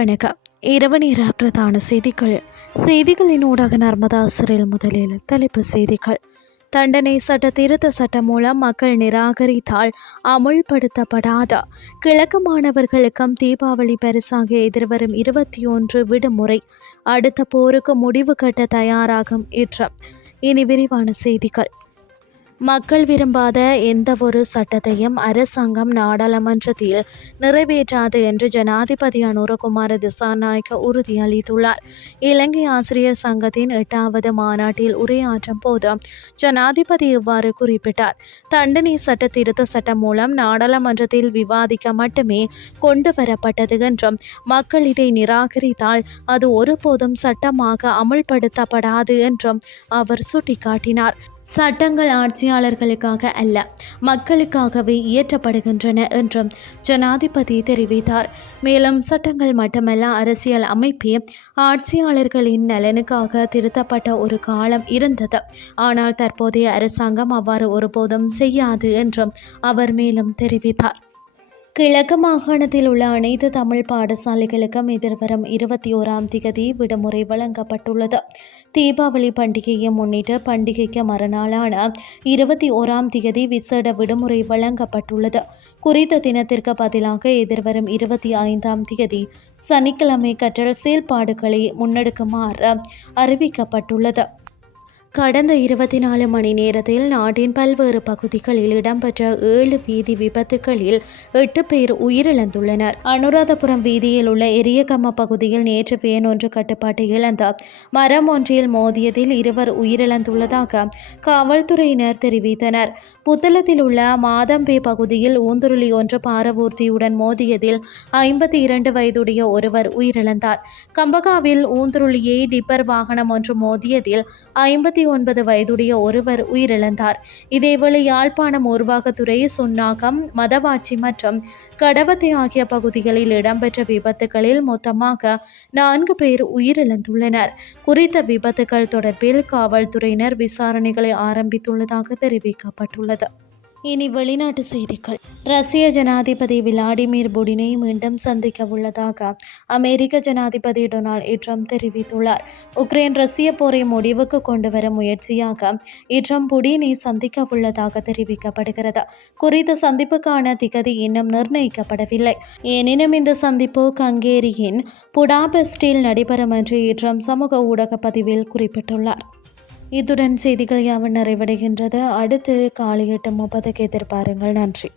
வணக்கம். இரவு நேர பிரதான செய்திகளின் ஊடாக நர்மதா சிறையில் முதலில் தலைப்பு செய்திகள். தண்டனை சட்ட திருத்த சட்டம் மூலம் மக்கள் நிராகரித்தால் அமுல்படுத்தப்படாத கிழக்கு மாணவர்களுக்கும் தீபாவளி பரிசாக எதிர்வரும் 21 விடுமுறை. அடுத்த போருக்கு முடிவு கட்ட தயாராகும் ஏற்றம். இனி விரிவான செய்திகள். மக்கள் விரும்பாத எந்த ஒரு சட்டத்தையும் அரசாங்கம் நாடாளுமன்றத்தில் நிறைவேற்றாது என்று ஜனாதிபதி அனுரகுமார திசாநாயக்க உறுதியளித்துள்ளார். இலங்கை ஆசிரியர் சங்கத்தின் 8வது மாநாட்டில் உரையாற்றும் போது ஜனாதிபதி இவ்வாறு குறிப்பிட்டார். தண்டனை சட்ட திருத்த சட்டம் மூலம் நாடாளுமன்றத்தில் விவாதிக்க மட்டுமே கொண்டு வரப்பட்டது என்றும் மக்கள் இதை நிராகரித்தால் அது ஒருபோதும் சட்டமாக அமுல்படுத்தப்படாது என்றும் அவர் சுட்டிக்காட்டினார். சட்டங்கள் ஆட்சியாளர்களுக்காக அல்ல, மக்களுக்காகவே இயற்றப்படுகின்றன என்றும் ஜனாதிபதி தெரிவித்தார். மேலும் சட்டங்கள் மட்டுமல்ல, அரசியல் அமைப்பே ஆட்சியாளர்களின் நலனுக்காக திருத்தப்பட்ட ஒரு காலம் இருந்தது. ஆனால் தற்போதைய அரசாங்கம் அவ்வாறு ஒருபோதும் செய்யாது என்றும் அவர் மேலும் தெரிவித்தார். கிழக்கு மாகாணத்தில் உள்ள அனைத்து தமிழ் பாடசாலைகளுக்கும் எதிர்வரும் 21ஆம் திகதி விடுமுறை வழங்கப்பட்டுள்ளது. தீபாவளி பண்டிகையை முன்னிட்டு பண்டிகைக்கு மறுநாளான 21ஆம் திகதி விசேட விடுமுறை வழங்கப்பட்டுள்ளது. குறித்த தினத்திற்கு பதிலாக எதிர்வரும் 25ஆம் திகதி சனிக்கிழமை கற்றல் செயல்பாடுகளை முன்னெடுக்குமாறு அறிவிக்கப்பட்டுள்ளது. கடந்த 24 மணி நேரத்தில் நாட்டின் பல்வேறு பகுதிகளில் இடம்பெற்ற 7 வீதி விபத்துகளில் 8 பேர் உயிரிழந்துள்ளனர். அனுராதபுரம் வீதியில் உள்ள எரியகம பகுதியில் நேற்று வேன் ஒன்று கட்டுப்பாட்டை இழந்த மரம் ஒன்றில் மோதியதில் 2 உயிரிழந்துள்ளதாக காவல்துறையினர் தெரிவித்தனர். புத்தளத்தில் உள்ள மாதம்பே பகுதியில் ஊந்துருளி ஒன்று பாரவூர்த்தியுடன் மோதியதில் 52 வயதுடைய ஒருவர் உயிரிழந்தார். கம்பகாவில் ஊந்துருளியை டிப்பர் வாகனம் ஒன்று மோதியதில் 59 வயதுடைய ஒருவர் உயிரிழந்தார். இதேவேளை யாழ்ப்பாணம் ஊர்வாகத்துறை, சுன்னாகம், மதவாச்சி மற்றும் கடவத்தை ஆகிய பகுதிகளில் இடம்பெற்ற விபத்துகளில் மொத்தமாக 4 பேர் உயிரிழந்துள்ளனர். குறித்த விபத்துகள் தொடர்பில் காவல்துறையினர் விசாரணைகளை ஆரம்பித்துள்ளதாக தெரிவிக்கப்பட்டுள்ளது. இனி வெளிநாட்டு செய்திகள். ரஷ்ய ஜனாதிபதி விளாடிமிர் புடினை மீண்டும் சந்திக்க உள்ளதாக அமெரிக்க ஜனாதிபதி டொனால்ட் ட்ரம்ப் தெரிவித்துள்ளார். உக்ரைன் ரஷ்ய போரை முடிவுக்கு கொண்டு வரும் முயற்சியாக ட்ரம்ப் புடினை சந்திக்க உள்ளதாக தெரிவிக்கப்படுகிறது. குறித்த சந்திப்புக்கான திகதி இன்னும் நிர்ணயிக்கப்படவில்லை. எனினும் இந்த சந்திப்பு ஹங்கேரியின் புடாபெஸ்டில் நடைபெறும் என்று ட்ரம்ப் சமூக ஊடக பதிவில் குறிப்பிட்டுள்ளார். இத்துடன் செய்திகள் யாவும் நிறைவடைகின்றது. அடுத்து காலை 8:30 எதிர்பாருங்கள். நன்றி.